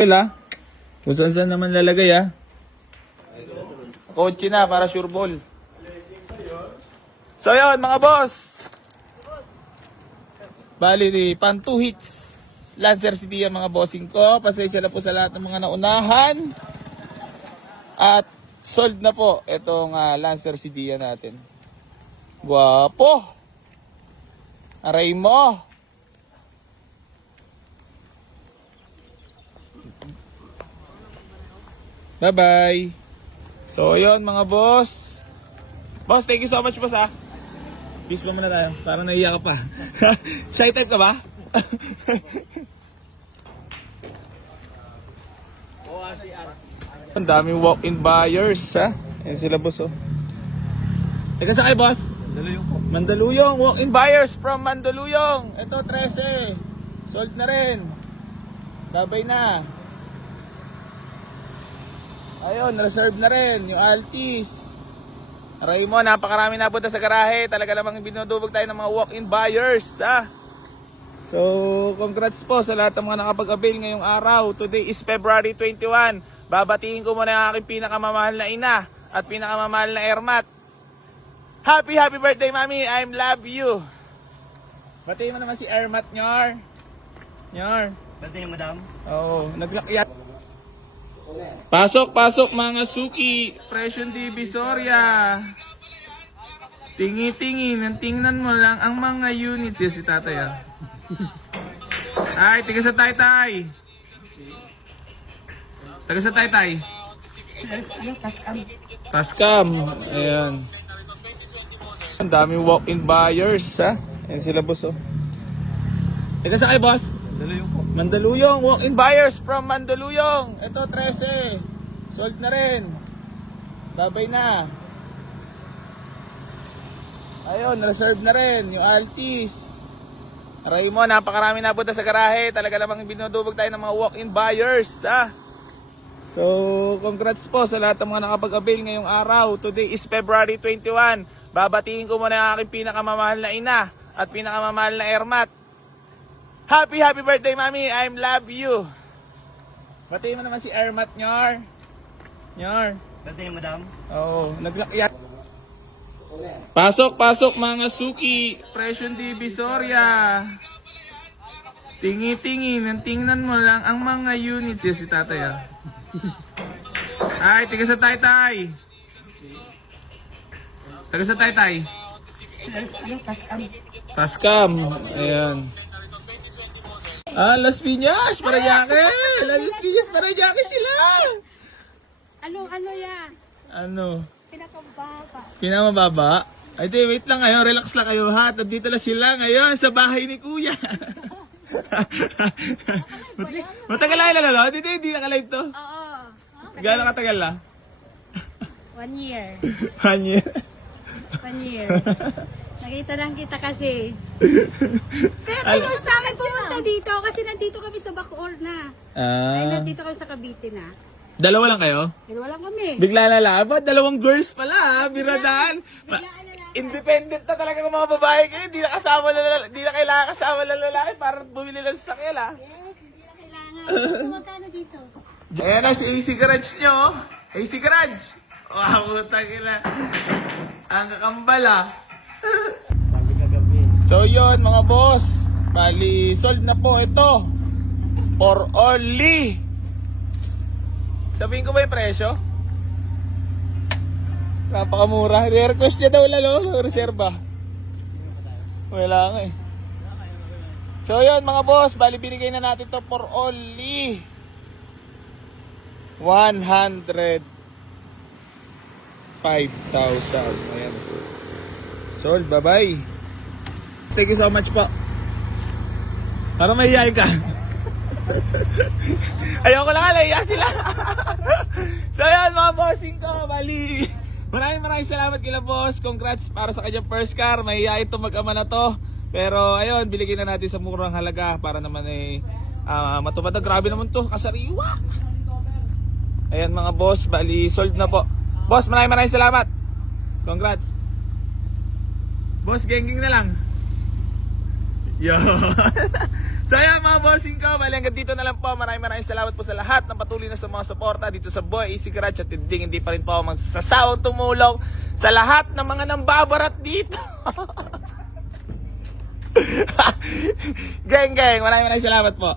Wala. Kung saan naman lalagay Kotse na para sure ball. So yun mga boss. Bali, pan 2 hits. Lancer City yan mga bossing ko. Pasensya na po sa lahat ng mga naunahan. At sold na po itong Lancer City natin. Guwapo. Aray mo. Bye-bye. So, yun mga boss. Boss, thank you so much boss Peace lang muna tayo. Parang nahiya ka pa. Shy type ka ba? Ang daming walk-in buyers Yan sila boss Teka sa kayo boss? Mandaluyong po. Mandaluyong. Walk-in buyers from Mandaluyong. Ito 13. Sold na rin. Babay na. Ayun, reserve na rin yung Altis. Aray mo, napakarami na punta sa garahe. Talaga namang binudubog tayo ng mga walk-in buyers So, congrats po sa lahat ng mga nakapag-avail ngayong araw. Today is February 21. Babatiin ko muna yung aking pinakamamahal na ina at pinakamamahal na Ermat. Happy birthday mami, I love you. Batiin mo naman si Ermat Nyor. Birthday niya, madam. Oo, naglakyat. Pasok mga suki, Presyon Divisoria. Tingin, tingnan mo lang ang mga units. Yes, si tatay Ay, tiga sa Taytay. Taga sa Taytay. Tascam. Ayan. Ang daming walk-in buyers Ayan sila boss Taga sa kayo boss? Mandaluyong po. Mandaluyong, walk-in buyers from Mandaluyong. Ito 13. Sold na rin. Babay na. Ayun, reserve na rin yung Altis. Aray mo, napakarami na punta sa garahe. Talaga namang binudubog tayo ng mga walk-in buyers So, congrats po sa lahat ng mga nakapag-avail ngayong araw. Today is February 21. Babatiin ko muna yung aking pinakamamahal na ina at pinakamamahal na Ermat. Happy birthday mami, I love you. Batiin mo naman si Ermat Nyor. Birthday niya, madam. Oo, naglakyat. Pasok mga suki, Presyon Divisoria. Tingin, tingnan mo lang ang mga units. Yes, si tatay Ay, tiga sa Taytay. Taga sa Taytay. Tascam. Ayan. Las Piñas, Parayaque. Las Piñas, Parayaque sila. Ano yan? Ano? Pinakababa. Pinamababa? Ay, di, wait lang kayo. Relax lang kayo ha. Nandito na sila ngayon sa bahay ni Kuya. Matagal na lalo? Hindi naka-live to. Oo. Gano'ng katagal na? 1 year. 1 year. 1 year. Nakita lang kita kasi. Pero pinost namin pumunta dito kasi nandito kami sa Bacoor na. Ay, nandito kami sa Cavite na. Dalawa lang kayo? Dalawa lang kami. Bigla na lang. Ba't dalawang girls pala biradaan? Biglaan na lang. Independent na talaga ng mga babae kayo. Di na kailangan kasama ng lalaki para bumili ng sasakyan Yes, hindi na kailangan. Magkano dito? Ayan na si AC Garage nyo. AC Garage. Wow, putang ina. Ang kakambal So yun mga boss. Bali, sold na po ito. For only. Sabihin ko ba yung presyo? Napakamura. Request niya daw lalo. Reserva. Wala nga So yun mga boss. Bali binigay na natin to for only 105,000. Ayan. Sold. Bye bye. Thank you so much po. Para mahihayin ka. Ayoko lang nahiya sila. So yan mga bossing ko. Bali. Maraming salamat kila boss. Congrats para sa kanyang first car. Mahihayin to mag-ama na to. Pero ayun, biligyan na natin sa murang halaga para naman matupad na. Grabe naman to. Kasariwa. Ayan mga boss. Bali sold na po. Boss, maraming salamat. Congrats. Boss, genging na lang. Yun. So ayan mga bossing ko, bali hanggang dito na lang po. Maraming salamat po sa lahat ng patuloy na sa mga suporta dito sa Boy Easy Garage. At hindi pa rin po ako magsasawang tumulong sa lahat ng mga nambabarat dito. Geng, maraming salamat po.